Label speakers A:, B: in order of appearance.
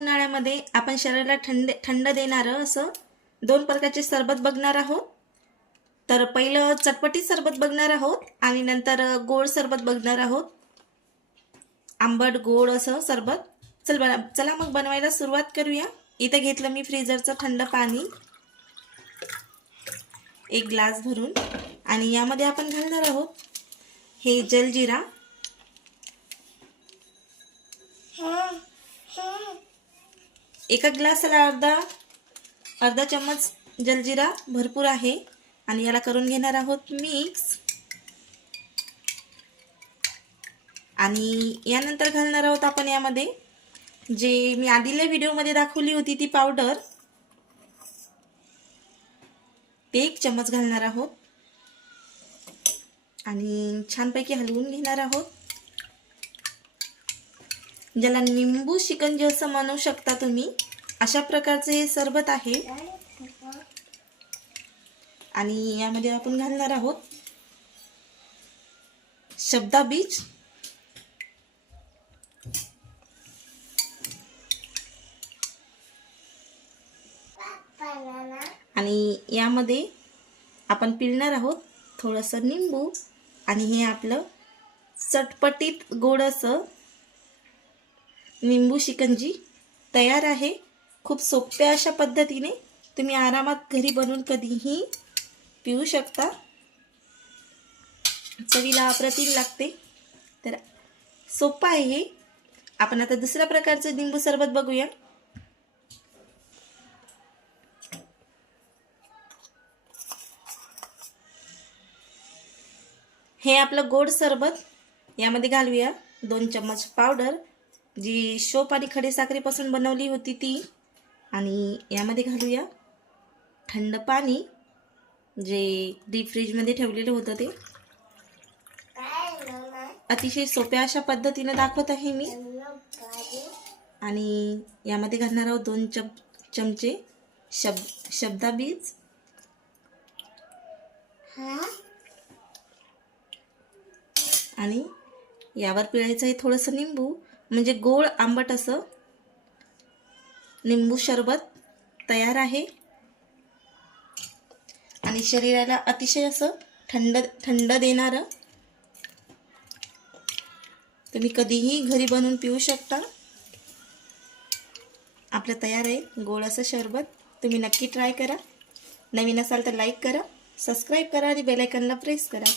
A: उन्हाळ्यामध्ये आपण शरीराला थंड थंड देणारं असं दोन प्रकारचे सरबत बघणार आहोत. तर पहिलं चटपटी सरबत बघणार आहोत आणि नंतर गोड सरबत बघणार आहोत. आंबट गोड असं सरबत. चल बना चला मग बनवायला सुरुवात करूया. इथं घेतलं मी फ्रीजरचं थंड पाणी. एक ग्लास भरून. आणि यामध्ये आपण घालणार आहोत हे जलजिरा. एका ग्लासाला अर्धा अर्धा चम्मच जलजिरा भरपूर आहे. आणि याला करून घेणार आहोत मिक्स आणि यानंतर घालणार आहोत आपण यामध्ये जे मी आधील्या व्हिडिओमध्ये दाखवली होती ती पावडर ते एक चम्मच घालणार आहोत. आणि छानपैकी हलवून घेणार आहोत. ज्याला निंबू शिकंजी असं म्हणू शकता तुम्ही अशा प्रकारचे हे सरबत आहे. आणि यामध्ये आपण घालणार आहोत शब्दा बीज. आणि यामध्ये आपण पिळणार आहोत थोडंसं निंबू आणि हे आपलं चटपटीत गोड असं निंबू शिकंजी तयार आहे. खूप सोप्या अशा पद्धतीने तुम्ही आरामात घरी बनवून कधीही पिऊ शकता. चवीला अप्रतिम लागते. तर सोपं आहे. हे आपण आता दुसऱ्या प्रकारचं निंबू सरबत बघूया. हे आपलं गोड सरबत. यामध्ये घालूया दोन चम्मच पावडर. जी शोप आणि खडीसाखरेपासून बनवली होती ती. आणि यामध्ये घालूया थंड पाणी जे डीप फ्रीजमध्ये ठेवलेलं होतं ते. अतिशय सोप्या अशा पद्धतीनं दाखवत आहे मी. आणि यामध्ये घालणार आहोत दोन चम चमचे शब शब्दाबीज. आणि यावर पिळायचं आहे थोडंसं निंबू. म्हणजे गोड आंबट असं निंबू सरबत तयार आहे. आणि शरीराला अतिशय असं थंड थंड देणारं. तुम्ही कधीही घरी बनवून पिऊ शकता. आपलं तयार आहे गोड असं सरबत तुम्ही नक्की ट्राय करा. नवीन असाल तर लाईक करा सबस्क्राईब करा आणि बेलायकनला प्रेस करा.